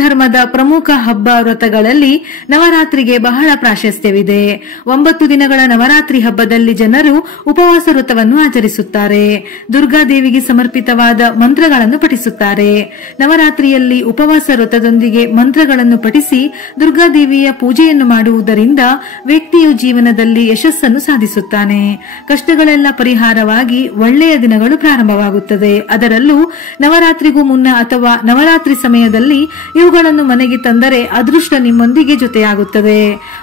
ಧರ್ಮದ ಪ್ರಮುಖ ಹಬ್ಬ ವ್ರತಗಳಲ್ಲಿ ನವರಾತ್ರಿಗೆ ಬಹಳ ಪ್ರಾಶಸ್ತ್ಯವಿದೆ. 9 ದಿನಗಳ ನವರಾತ್ರಿ ಹಬ್ಬದಲ್ಲಿ ಜನರು ಉಪವಾಸ ವ್ರತವನ್ನು ಆಚರಿಸುತ್ತಾರೆ. ದುರ್ಗಾದೇವಿಗೆ ಸಮರ್ಪಿತವಾದ ಮಂತ್ರಗಳನ್ನು ಪಠಿಸುತ್ತಾರೆ. ನವರಾತ್ರಿಯಲ್ಲಿ ಉಪವಾಸ ವ್ರತದೊಂದಿಗೆ ಮಂತ್ರಗಳನ್ನು ಪಠಿಸಿ ದುರ್ಗಾದೇವಿಯ ಪೂಜೆಯನ್ನು ಮಾಡುವುದರಿಂದ ವ್ಯಕ್ತಿಯು ಜೀವನದಲ್ಲಿ ಯಶಸ್ಸನ್ನು ಸಾಧಿಸುತ್ತಾನೆ. ಕಷ್ಟಗಳೆಲ್ಲ ಪರಿಹಾರವಾಗಿ ಒಳ್ಳೆಯ ದಿನಗಳು ಪ್ರಾರಂಭವಾಗುತ್ತದೆ. ಅದರಲ್ಲೂ ನವರಾತ್ರಿಗೂ ಮುನ್ನ ಅಥವಾ ನವರಾತ್ರಿ ಸಮಯದಲ್ಲಿ ಇವುಗಳನ್ನು ಮನೆಗೆ ತಂದರೆ ಅದೃಷ್ಟ ನಿಮ್ಮೊಂದಿಗೆ ಜೊತೆಯಾಗುತ್ತದೆ.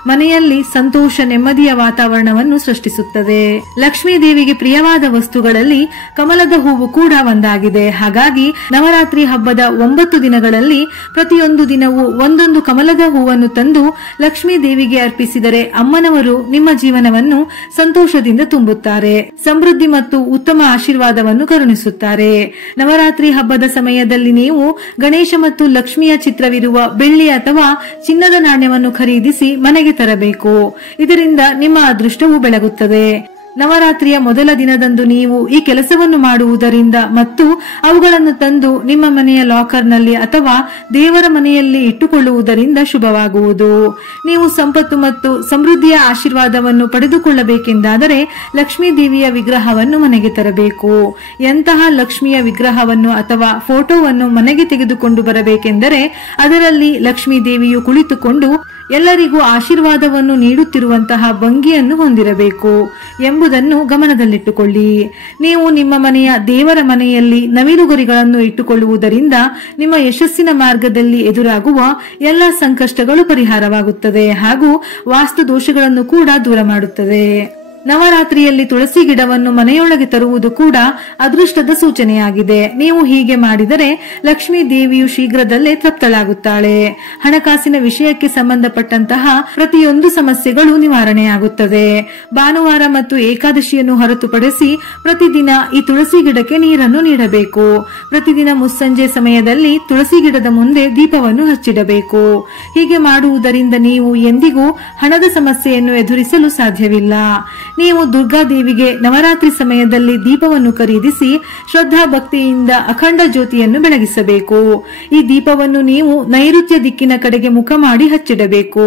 ಮನೆಯಲ್ಲಿ ಸಂತೋಷ, ನೆಮ್ಮದಿಯ ವಾತಾವರಣವನ್ನು ಸೃಷ್ಟಿಸುತ್ತದೆ. ಲಕ್ಷ್ಮೀ ದೇವಿಗೆ ಪ್ರಿಯವಾದ ವಸ್ತುಗಳಲ್ಲಿ ಕಮಲದ ಹೂವು ಕೂಡ ಒಂದಾಗಿದೆ. ಹಾಗಾಗಿ ನವರಾತ್ರಿ ಹಬ್ಬದ 9 ದಿನಗಳಲ್ಲಿ ಪ್ರತಿಯೊಂದು ದಿನವೂ ಒಂದೊಂದು ಕಮಲದ ಹೂವನ್ನು ತಂದು ಲಕ್ಷ್ಮೀ ದೇವಿಗೆ ಅರ್ಪಿಸಿದರೆ ಅಮ್ಮನವರು ನಿಮ್ಮ ಜೀವನವನ್ನು ಸಂತೋಷದಿಂದ ತುಂಬುತ್ತಾರೆ. ಸಮೃದ್ಧಿ ಮತ್ತು ಉತ್ತಮ ಆಶೀರ್ವಾದವನ್ನು ಕರುಣಿಸುತ್ತಾರೆ. ನವರಾತ್ರಿ ಹಬ್ಬದ ಸಮಯದಲ್ಲಿ ನೀವು ಗಣೇಶ ಮತ್ತು ಲಕ್ಷ್ಮಿಯ ಚಿತ್ರವಿರುವ ಬೆಳ್ಳಿ ಅಥವಾ ಚಿನ್ನದ ನಾಣ್ಯವನ್ನು ಖರೀದಿಸಿ ಮನೆಗೆ ತರಬೇಕು. ಇದರಿಂದ ನಿಮ್ಮ ಅದೃಷ್ಟವು ಬೆಳಗುತ್ತದೆ. ನವರಾತ್ರಿಯ ಮೊದಲ ದಿನದಂದು ನೀವು ಈ ಕೆಲಸವನ್ನು ಮಾಡುವುದರಿಂದ ಮತ್ತು ಅವುಗಳನ್ನು ತಂದು ನಿಮ್ಮ ಮನೆಯ ಲಾಕರ್ನಲ್ಲಿ ಅಥವಾ ದೇವರ ಮನೆಯಲ್ಲಿ ಇಟ್ಟುಕೊಳ್ಳುವುದರಿಂದ ಶುಭವಾಗುವುದು. ನೀವು ಸಂಪತ್ತು ಮತ್ತು ಸಮೃದ್ಧಿಯ ಆಶೀರ್ವಾದವನ್ನು ಪಡೆದುಕೊಳ್ಳಬೇಕೆಂದಾದರೆ ಲಕ್ಷ್ಮೀ ದೇವಿಯ ವಿಗ್ರಹವನ್ನು ಮನೆಗೆ ತರಬೇಕು. ಎಂತಹ ಲಕ್ಷ್ಮಿಯ ವಿಗ್ರಹವನ್ನು ಅಥವಾ ಫೋಟೋವನ್ನು ಮನೆಗೆ ತೆಗೆದುಕೊಂಡು ಬರಬೇಕೆಂದರೆ ಅದರಲ್ಲಿ ಲಕ್ಷ್ಮೀ ದೇವಿಯು ಕುಳಿತುಕೊಂಡು ಎಲ್ಲರಿಗೂ ಆಶೀರ್ವಾದವನ್ನು ನೀಡುತ್ತಿರುವಂತಹ ಭಂಗಿಯನ್ನು ಹೊಂದಿರಬೇಕು ಎಂಬುದನ್ನು ಗಮನದಲ್ಲಿಟ್ಟುಕೊಳ್ಳಿ. ನೀವು ನಿಮ್ಮ ಮನೆಯ ದೇವರ ಮನೆಯಲ್ಲಿ ನವಿಲುಗರಿಗಳನ್ನು ಇಟ್ಟುಕೊಳ್ಳುವುದರಿಂದ ನಿಮ್ಮ ಯಶಸ್ಸಿನ ಮಾರ್ಗದಲ್ಲಿ ಎದುರಾಗುವ ಎಲ್ಲ ಸಂಕಷ್ಟಗಳು ಪರಿಹಾರವಾಗುತ್ತದೆ ಹಾಗೂ ವಾಸ್ತು ದೋಷಗಳನ್ನು ಕೂಡ ದೂರ ಮಾಡುತ್ತದೆ. ನವರಾತ್ರಿಯಲ್ಲಿ ತುಳಸಿ ಗಿಡವನ್ನು ಮನೆಯೊಳಗೆ ತರುವುದು ಕೂಡ ಅದೃಷ್ಟದ ಸೂಚನೆಯಾಗಿದೆ. ನೀವು ಹೀಗೆ ಮಾಡಿದರೆ ಲಕ್ಷ್ಮೀ ದೇವಿಯು ಶೀಘ್ರದಲ್ಲೇ ತೃಪ್ತಳಾಗುತ್ತಾಳೆ. ಹಣಕಾಸಿನ ವಿಷಯಕ್ಕೆ ಸಂಬಂಧಪಟ್ಟಂತಹ ಪ್ರತಿಯೊಂದು ಸಮಸ್ಯೆಗಳು ನಿವಾರಣೆಯಾಗುತ್ತದೆ. ಭಾನುವಾರ ಮತ್ತು ಏಕಾದಶಿಯನ್ನು ಹೊರತುಪಡಿಸಿ ಪ್ರತಿದಿನ ಈ ತುಳಸಿ ಗಿಡಕ್ಕೆ ನೀರನ್ನು ನೀಡಬೇಕು. ಪ್ರತಿದಿನ ಮುಸ್ಸಂಜೆ ಸಮಯದಲ್ಲಿ ತುಳಸಿ ಗಿಡದ ಮುಂದೆ ದೀಪವನ್ನು ಹಚ್ಚಿಡಬೇಕು. ಹೀಗೆ ಮಾಡುವುದರಿಂದ ನೀವು ಎಂದಿಗೂ ಹಣದ ಸಮಸ್ಯೆಯನ್ನು ಎದುರಿಸಲು ಸಾಧ್ಯವಿಲ್ಲ. ನೀವು ದುರ್ಗಾದೇವಿಗೆ ನವರಾತ್ರಿ ಸಮಯದಲ್ಲಿ ದೀಪವನ್ನು ಖರೀದಿಸಿ ಶ್ರದ್ಧಾ ಭಕ್ತಿಯಿಂದ ಅಖಂಡ ಜ್ಯೋತಿಯನ್ನು ಬೆಳಗಿಸಬೇಕು. ಈ ದೀಪವನ್ನು ನೀವು ನೈಋತ್ಯ ದಿಕ್ಕಿನ ಕಡೆಗೆ ಮುಖ ಮಾಡಿ ಹಚ್ಚಿಡಬೇಕು.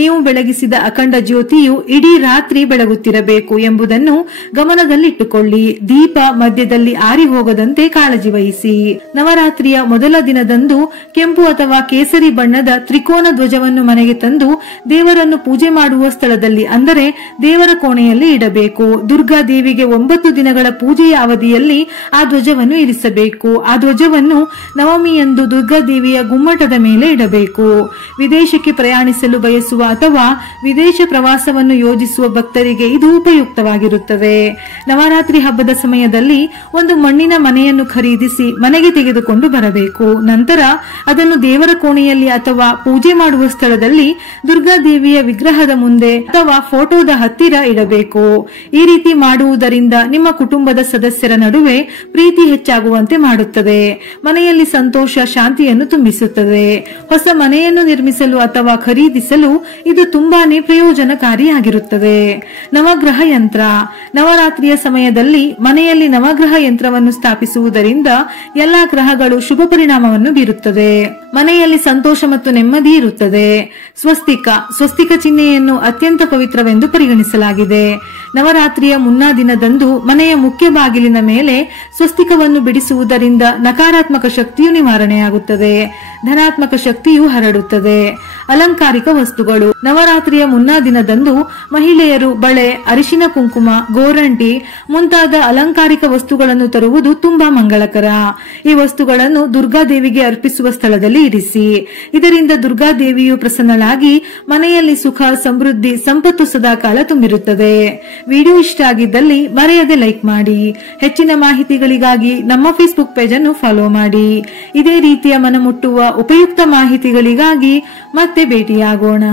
ನೀವು ಬೆಳಗಿಸಿದ ಅಖಂಡ ಜ್ಯೋತಿಯು ಇಡೀ ರಾತ್ರಿ ಬೆಳಗುತ್ತಿರಬೇಕು ಎಂಬುದನ್ನು ಗಮನದಲ್ಲಿಟ್ಟುಕೊಳ್ಳಿ. ದೀಪ ಮಧ್ಯದಲ್ಲಿ ಆರಿ ಹೋಗದಂತೆ ಕಾಳಜಿ ವಹಿಸಿ. ನವರಾತ್ರಿಯ ಮೊದಲ ದಿನದಂದು ಕೆಂಪು ಅಥವಾ ಕೇಸರಿ ಬಣ್ಣದ ತ್ರಿಕೋನ ಧ್ವಜವನ್ನು ಮನೆಗೆ ತಂದು ದೇವರನ್ನು ಪೂಜೆ ಮಾಡುವ ಸ್ಥಳದಲ್ಲಿ ಅಂದರೆ ದೇವರ ಕೋಣೆಯಲ್ಲಿ ಇಡಬೇಕು. ದುರ್ಗಾ ದೇವಿಗೆ 9 ದಿನಗಳ ಪೂಜೆಯ ಅವಧಿಯಲ್ಲಿ ಆ ಧ್ವಜವನ್ನು ಇರಿಸಬೇಕು. ಆ ಧ್ವಜವನ್ನು ನವಮಿಯಂದು ದುರ್ಗಾ ದೇವಿಯ ಗುಮ್ಮಟದ ಮೇಲೆ ಇಡಬೇಕು. ವಿದೇಶಕ್ಕೆ ಪ್ರಯಾಣಿಸಲು ಬಯಸುವ ಅಥವಾ ವಿದೇಶ ಪ್ರವಾಸವನ್ನು ಯೋಜಿಸುವ ಭಕ್ತರಿಗೆ ಇದು ಉಪಯುಕ್ತವಾಗಿರುತ್ತದೆ. ನವರಾತ್ರಿ ಹಬ್ಬದ ಸಮಯದಲ್ಲಿ ಒಂದು ಮಣ್ಣಿನ ಮನೆಯನ್ನು ಖರೀದಿಸಿ ಮನೆಗೆ ತೆಗೆದುಕೊಂಡು ಬರಬೇಕು. ನಂತರ ಅದನ್ನು ದೇವರ ಕೋಣೆಯಲ್ಲಿ ಅಥವಾ ಪೂಜೆ ಮಾಡುವ ಸ್ಥಳದಲ್ಲಿ ದುರ್ಗಾ ದೇವಿಯ ವಿಗ್ರಹದ ಮುಂದೆ ಅಥವಾ ಫೋಟೋದ ಹತ್ತಿರ ಇಡಬೇಕು. ಈ ರೀತಿ ಮಾಡುವುದರಿಂದ ನಿಮ್ಮ ಕುಟುಂಬದ ಸದಸ್ಯರ ನಡುವೆ ಪ್ರೀತಿ ಹೆಚ್ಚಾಗುವಂತೆ ಮಾಡುತ್ತದೆ. ಮನೆಯಲ್ಲಿ ಸಂತೋಷ, ಶಾಂತಿಯನ್ನು ತುಂಬಿಸುತ್ತದೆ. ಹೊಸ ಮನೆಯನ್ನು ನಿರ್ಮಿಸಲು ಅಥವಾ ಖರೀದಿಸಲು ಇದು ತುಂಬಾನೇ ಪ್ರಯೋಜನಕಾರಿಯಾಗಿರುತ್ತದೆ. ನವಗ್ರಹ ಯಂತ್ರ. ನವರಾತ್ರಿಯ ಸಮಯದಲ್ಲಿ ಮನೆಯಲ್ಲಿ ನವಗ್ರಹ ಯಂತ್ರವನ್ನು ಸ್ಥಾಪಿಸುವುದರಿಂದ ಎಲ್ಲಾ ಗ್ರಹಗಳು ಶುಭ ಪರಿಣಾಮವನ್ನು ಬೀರುತ್ತದೆ. ಮನೆಯಲ್ಲಿ ಸಂತೋಷ ಮತ್ತು ನೆಮ್ಮದಿ ಇರುತ್ತದೆ. ಸ್ವಸ್ತಿಕ ಚಿಹ್ನೆಯನ್ನು ಅತ್ಯಂತ ಪವಿತ್ರವೆಂದು ಪರಿಗಣಿಸಲಾಗಿದೆ. ನವರಾತ್ರಿಯ ಮುನ್ನಾ ದಿನದಂದು ಮನೆಯ ಮುಖ್ಯ ಬಾಗಿಲಿನ ಮೇಲೆ ಸ್ವಸ್ತಿಕವನ್ನು ಬಿಡಿಸುವುದರಿಂದ ನಕಾರಾತ್ಮಕ ಶಕ್ತಿಯು ನಿವಾರಣೆಯಾಗುತ್ತದೆ. ಧನಾತ್ಮಕ ಶಕ್ತಿಯು ಹರಡುತ್ತದೆ. ಅಲಂಕಾರಿಕ ವಸ್ತುಗಳು. ನವರಾತ್ರಿಯ ಮುನ್ನಾ ದಿನದಂದು ಮಹಿಳೆಯರು ಬಳೆ, ಅರಿಶಿನ ಕುಂಕುಮ, ಗೋರಂಟಿ ಮುಂತಾದ ಅಲಂಕಾರಿಕ ವಸ್ತುಗಳನ್ನು ತರುವುದು ತುಂಬಾ ಮಂಗಳಕರ. ಈ ವಸ್ತುಗಳನ್ನು ದುರ್ಗಾದೇವಿಗೆ ಅರ್ಪಿಸುವ ಸ್ಥಳದಲ್ಲಿ ಇರಿಸಿ. ಇದರಿಂದ ದುರ್ಗಾದೇವಿಯು ಪ್ರಸನ್ನಳಾಗಿ ಮನೆಯಲ್ಲಿ ಸುಖ, ಸಮೃದ್ಧಿ, ಸಂಪತ್ತು ಸದಾಕಾಲ ತುಂಬಿರುತ್ತದೆ. ವಿಡಿಯೋ ಇಷ್ಟ ಆಗಿದ್ದಲ್ಲಿ ಮರೆಯದೆ ಲೈಕ್ ಮಾಡಿ. ಹೆಚ್ಚಿನ ಮಾಹಿತಿಗಳಿಗಾಗಿ ನಮ್ಮ ಫೇಸ್ಬುಕ್ ಪೇಜ್ ಅನ್ನು ಫಾಲೋ ಮಾಡಿ. ಇದೇ ರೀತಿಯ ಮನಮುಟ್ಟುವ ಉಪಯುಕ್ತ ಮಾಹಿತಿಗಳಿಗಾಗಿ ಮತ್ತೆ ಭೇಟಿಯಾಗೋಣ.